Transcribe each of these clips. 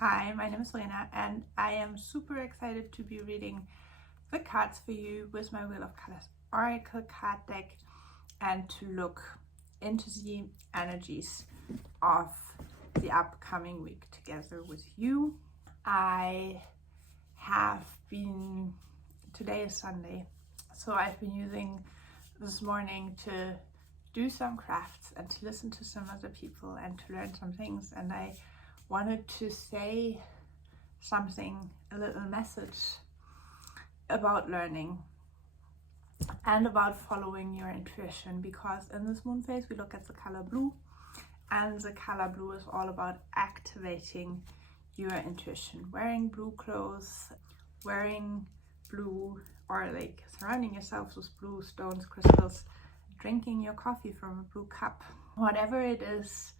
Hi, my name is Lena and I am super excited to be reading the cards for you with my Wheel of Colors Oracle card deck and to look into the energies of the upcoming week together with you. Today is Sunday, so I've been using this morning to do some crafts and to listen to some other people and to learn some things, and I wanted to say something, a little message about learning and about following your intuition, because in this moon phase we look at the color blue, and the color blue is all about activating your intuition, wearing blue clothes, wearing blue, or like surrounding yourself with blue stones, crystals, drinking your coffee from a blue cup, whatever it is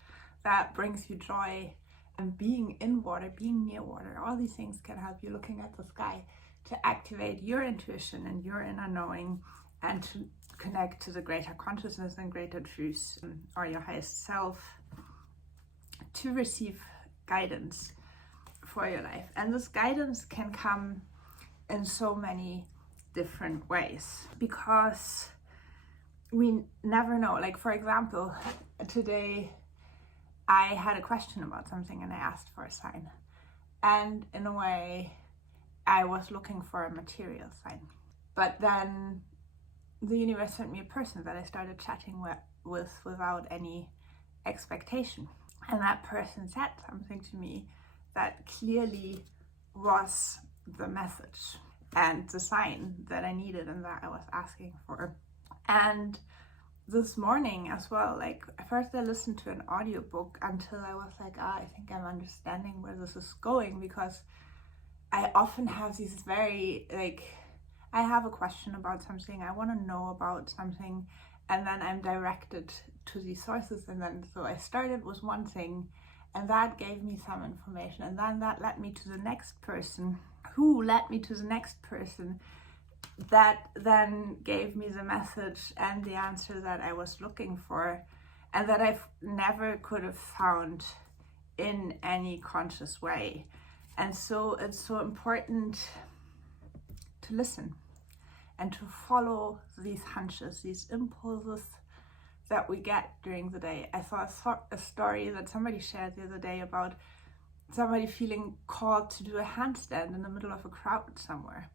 that brings you joy. And being in water, being near water, all these things can help you looking at the sky to activate your intuition and your inner knowing, and to connect to the greater consciousness and greater truth, or your highest self, to receive guidance for your life. And this guidance can come in so many different ways, because we never know. Like, for example, today I had a question about something and I asked for a sign, and in a way I was looking for a material sign, but then the universe sent me a person that I started chatting with without any expectation, and that person said something to me that clearly was the message and the sign that I needed and that I was asking for. And this morning as well, like, first I listened to an audiobook until I was like, I think I'm understanding where this is going, because I often have these very, like, I have a question about something, I want to know about something, and then I'm directed to these sources, and then so I started with one thing and that gave me some information, and then that led me to the next person who led me to the next person that then gave me the message and the answer that I was looking for, and that I've never could have found in any conscious way. And so it's so important to listen and to follow these hunches, these impulses that we get during the day. I saw a story that somebody shared the other day about somebody feeling called to do a handstand in the middle of a crowd somewhere.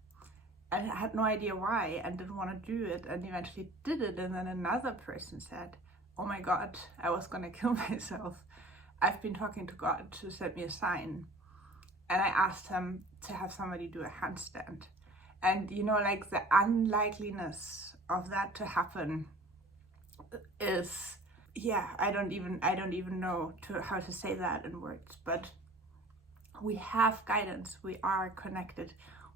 I had no idea why and didn't want to do it, and eventually did it. And then another person said, oh my God, I was gonna kill myself. I've been talking to God to send me a sign. And I asked him to have somebody do a handstand. And you know, like, the unlikeliness of that to happen is, yeah, I don't even know how to say that in words, but we have guidance, we are connected.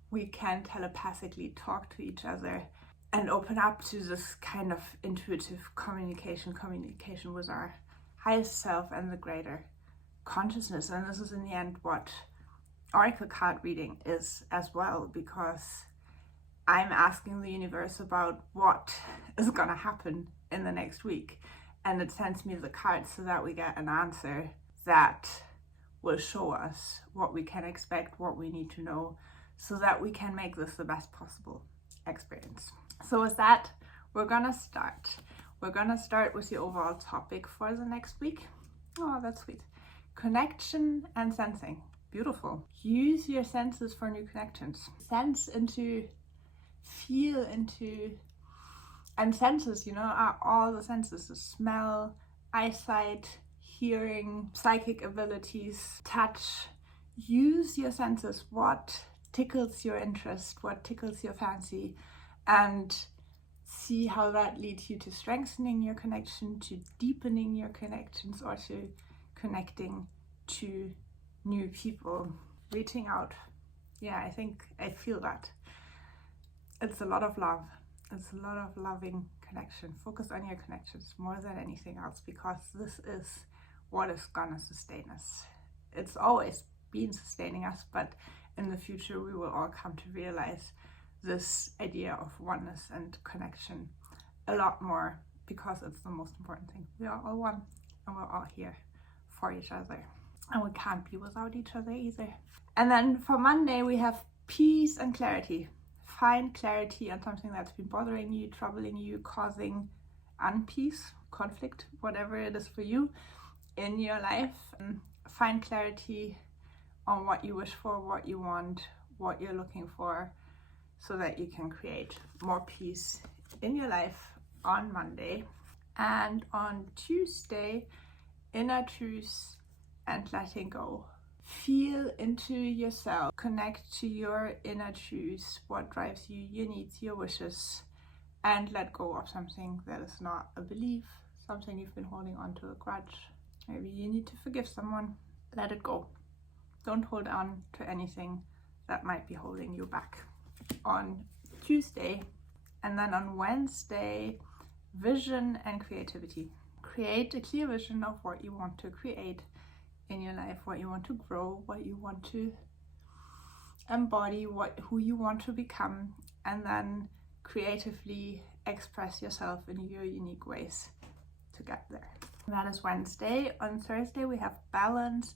We can telepathically talk to each other and open up to this kind of intuitive communication with our highest self and the greater consciousness. And this is in the end what Oracle card reading is as well, because I'm asking the universe about what is gonna happen in the next week, and it sends me the cards so that we get an answer that will show us what we can expect, what we need to know, so that we can make this the best possible experience. So with that, we're gonna start. We're gonna start with the overall topic for the next week. Oh, that's sweet. Connection and sensing. Beautiful. Use your senses for new connections. Sense into, feel into, and senses, you know, are all the senses: the smell, eyesight, hearing, psychic abilities, touch. Use your senses. What tickles your interest, what tickles your fancy, and see how that leads you to strengthening your connection, to deepening your connections, or to connecting to new people, reaching out. Yeah, I feel that. It's a lot of love. It's a lot of loving connection. Focus on your connections more than anything else, because this is what is gonna sustain us. It's always been sustaining us, but in the future we will all come to realize this idea of oneness and connection a lot more, because it's the most important thing. We are all one and we're all here for each other. And we can't be without each other either. And then for Monday, we have peace and clarity. Find clarity on something that's been bothering you, troubling you, causing unpeace, conflict, whatever it is for you in your life. Find clarity on what you wish for, what you want, what you're looking for, so that you can create more peace in your life on Monday. And on Tuesday, inner truth and letting go. Feel into yourself, connect to your inner truth, what drives you, your needs, your wishes, and let go of something that is not a belief, something you've been holding on to, a grudge. Maybe you need to forgive someone. Let it go. Don't hold on to anything that might be holding you back on Tuesday. And then on Wednesday, vision and creativity. Create a clear vision of what you want to create in your life, what you want to grow, what you want to embody, who you want to become, and then creatively express yourself in your unique ways to get there. That is Wednesday. On Thursday, we have balance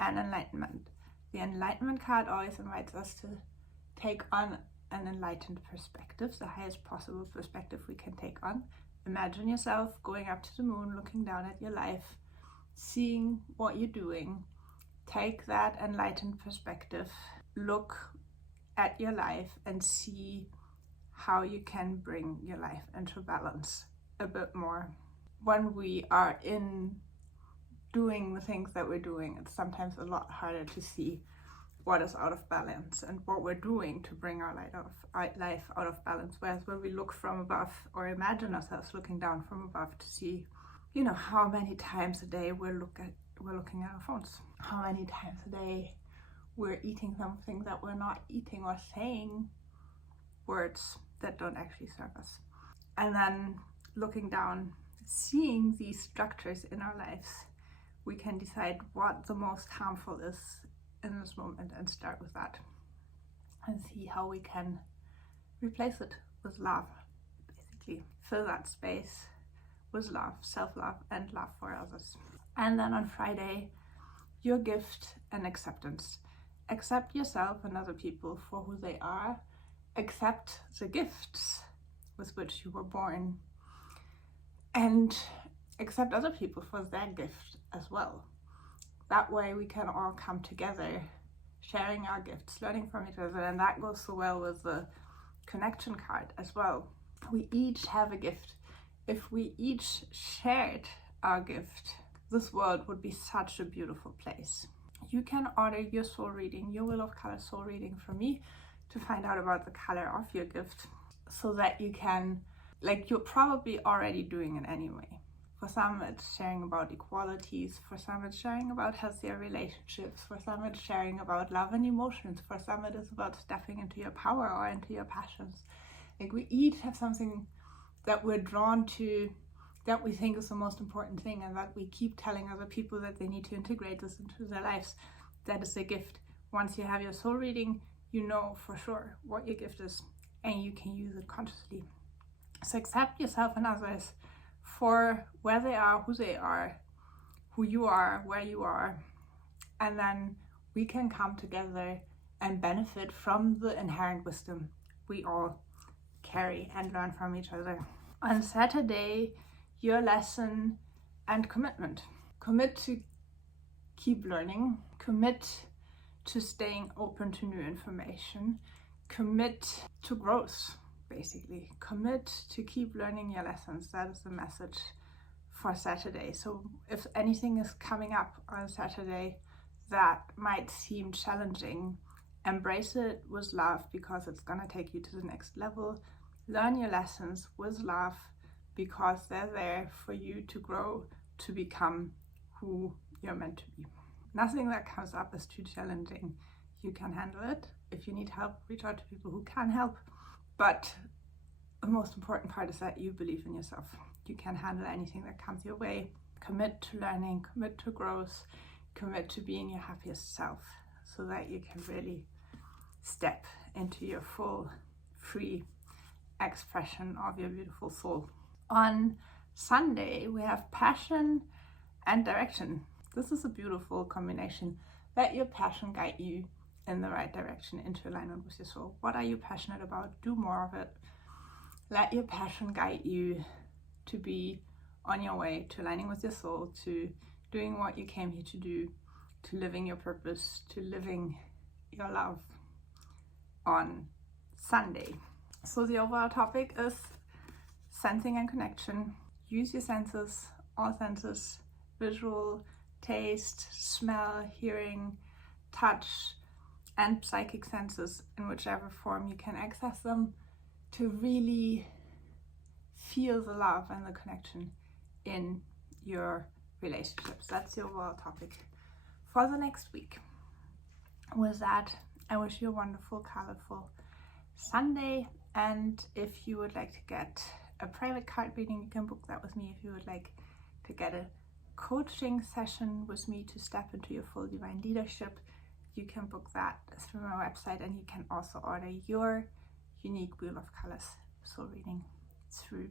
and enlightenment. The enlightenment card always invites us to take on an enlightened perspective, the highest possible perspective we can take on. Imagine yourself going up to the moon, looking down at your life, seeing what you're doing. Take that enlightened perspective, look at your life and see how you can bring your life into balance a bit more. When we are in doing the things that we're doing, it's sometimes a lot harder to see what is out of balance and what we're doing to bring our life out of balance. Whereas when we look from above or imagine ourselves looking down from above to see, how many times a day we're looking at our phones, how many times a day we're eating something that we're not eating, or saying words that don't actually serve us. And then looking down, seeing these structures in our lives, we can decide what the most harmful is in this moment and start with that and see how we can replace it with love. Basically fill that space with love, self-love, and love for others. And then on Friday, your gift and acceptance. Accept yourself and other people for who they are. Accept the gifts with which you were born, and accept other people for their gift as well. That way we can all come together, sharing our gifts, learning from each other, and that goes so well with the connection card as well. We each have a gift. If we each shared our gift, this world would be such a beautiful place. You can order your soul reading, your Wheel of Color soul reading from me, to find out about the color of your gift, so that you can, you're probably already doing it anyway. For some, it's sharing about equalities. For some, it's sharing about healthier relationships. For some, it's sharing about love and emotions. For some, it is about stepping into your power or into your passions. We each have something that we're drawn to, that we think is the most important thing, and that we keep telling other people that they need to integrate this into their lives. That is a gift. Once you have your soul reading, you know for sure what your gift is, and you can use it consciously. So accept yourself and others for where they are, who you are, where you are, and then we can come together and benefit from the inherent wisdom we all carry and learn from each other. On Saturday, your lesson and commitment. Commit to keep learning, commit to staying open to new information, commit to growth. Basically, commit to keep learning your lessons. That is the message for Saturday. So if anything is coming up on Saturday that might seem challenging, embrace it with love, because it's gonna take you to the next level. Learn your lessons with love, because they're there for you to grow, to become who you're meant to be. Nothing that comes up is too challenging. You can handle it. If you need help, reach out to people who can help. But the most important part is that you believe in yourself. You can handle anything that comes your way. Commit to learning, commit to growth, commit to being your happiest self, so that you can really step into your full, free expression of your beautiful soul. On Sunday, we have passion and direction. This is a beautiful combination. Let your passion guide you in the right direction, into alignment with your soul. What are you passionate about? Do more of it. Let your passion guide you to be on your way to aligning with your soul, to doing what you came here to do, to living your purpose, to living your love on Sunday. So the overall topic is sensing and connection. Use your senses, all senses, visual, taste, smell, hearing, touch, and psychic senses, in whichever form you can access them, to really feel the love and the connection in your relationships. That's the overall topic for the next week. With that, I wish you a wonderful, colorful Sunday. And if you would like to get a private card reading, you can book that with me. If you would like to get a coaching session with me to step into your full divine leadership, you can book that through my website, and you can also order your unique Wheel of Colors soul reading through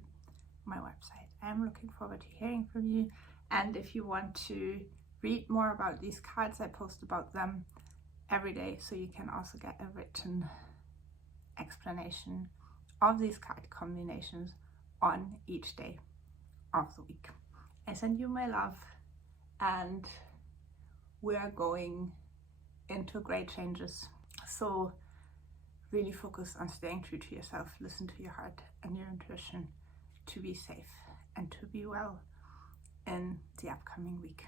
my website. I'm looking forward to hearing from you. And if you want to read more about these cards, I post about them every day, so you can also get a written explanation of these card combinations on each day of the week. I send you my love, and we are going into great changes. So really focus on staying true to yourself, listen to your heart and your intuition to be safe and to be well in the upcoming week.